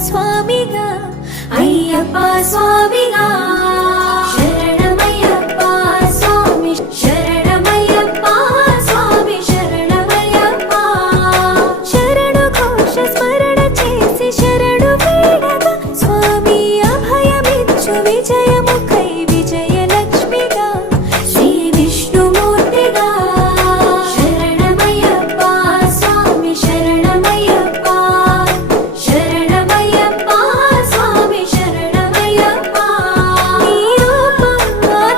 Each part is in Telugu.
స్వామిగా అయ్యప్ప స్వామిగా శరణమయ్యప్ప స్వామి శరణమయ్యప్ప స్వామి శరణమయ్యప్ప శరణు ఘోష స్మరణ చేసి శరణు వేడగా స్వామి అభయమిచ్చు విజయముఖై విజయలక్ష్మిగా శ్రీ విష్ణుమూర్తిగా శరణమయ్యప్ప స్వామి శరణమయ్యప్ప శరణమయ్యప్ప స్వామి శరణమయ్యప్ప నీ రూపం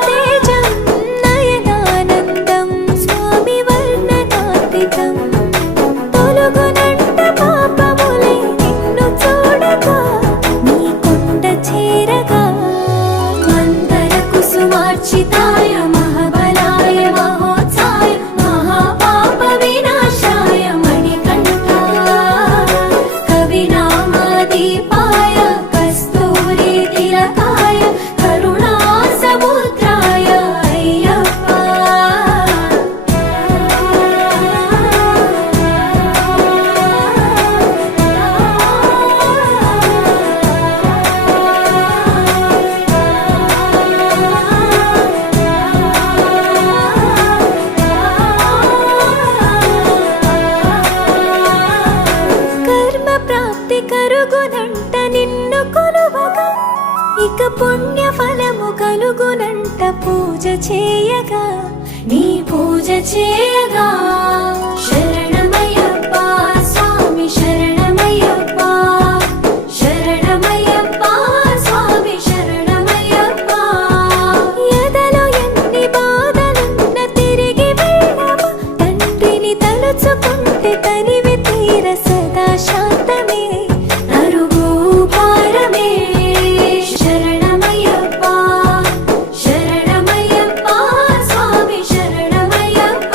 తేజం నయనానందం స్వామి వర్ణనాతీతం తొలగునంట పాపములై నిన్ను చూడగా నీ కొండ చేరగా మందర కుసుమార్చితాయ మహాబలాయ మహోత్సాయ మహాపాప వినాశాయ మణికంఠాయ కవినామదీపాయ కస్తూరి తిలకాయ కరుణా సముద్రాయ అయ్యప్ప కర్మ ప్రాప్తి కరుగునంట నిన్ను కొలువగా ఇక పుణ్య ఫలము కలుగునంట పూజ చేయగా నీ పూజ చేయగా శరణమయ్యప్ప స్వామి శరణమయ్యప్ప శరణమయ్యప్ప స్వామి శరణమయ్యప్ప ఎదలో ఎన్ని బాధలున్న తిరిగి వెళ్ళవా తండ్రిని తలుచుకుంటే తనివి తీర సదా శాంతమే అరుగు భారమే శరణమయ్యప్ప శరణమయ్యప్ప స్వామి శరణమయ్యప్ప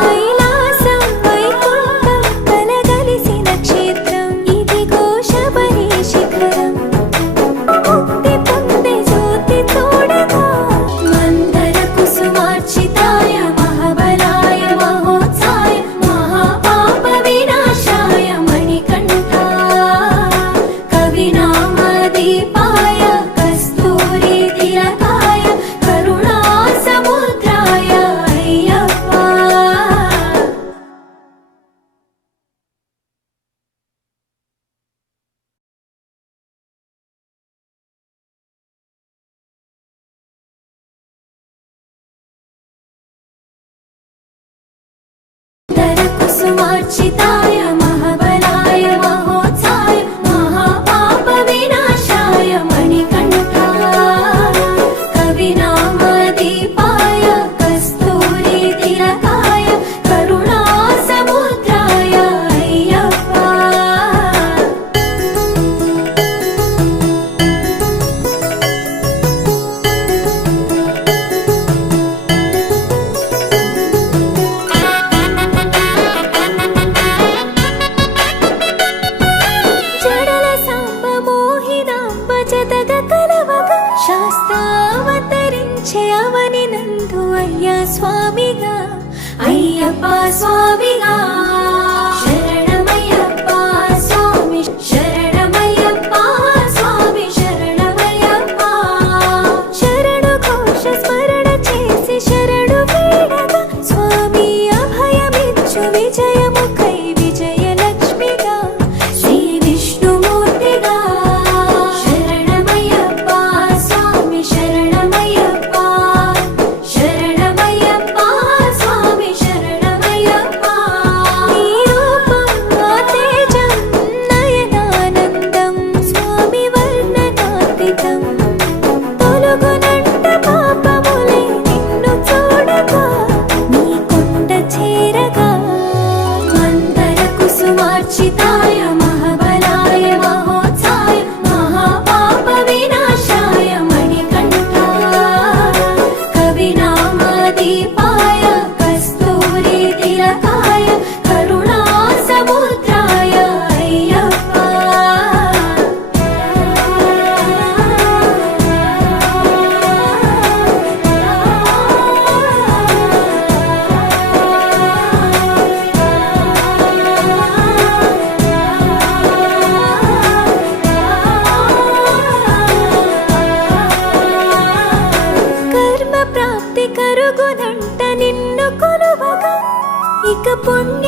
కైలాసం వైకుంఠం కలగలిసిన క్షేత్రం ఇదిగో శబరి శిఖరం ముక్తి పొందే జ్యోతి తోడగా మందర కుసుమార్చితాయ మహాబలాయ మహోత్సాయ మహాపాప వినాశాయ మణికంఠాయ కవినామదీపాయ కస్తూరి తిలకాయ కరుణా సముద్రాయ అయ్యప్ప మందర కుసుమార్చితాయ మహాబలాయ మహోత్సాయ మహాపాప వినాశాయ మణికంఠాయ కవినామదీపాయ కస్తూరి తిలకాయ కరుణా సముద్రాయ అయ్యప్ప జడల సాంబ మోహినాంబ జతగ కలవగా శాస్త్రావతరించే అవని నందు అయ్యా స్వామిగా అయ్యప్ప స్వామిగా శరణమయ్యప్ప స్వామి శరణమయ్యప్ప స్వామి శరణమయ్యప్ప శరణు ఘోష స్మరణ చేసి శరణు వేడగా స్వామి అభయమిచ్చు విజయముఖై విజయలక్ష్మిగా శ్రీ విష్ణుమూర్తిగా శరణమయ్యప్ప స్వామి శరణమయ్యప్ప శరణమయ్యప్ప స్వామి శరణమయ్యప్ప ఇక పుణ్య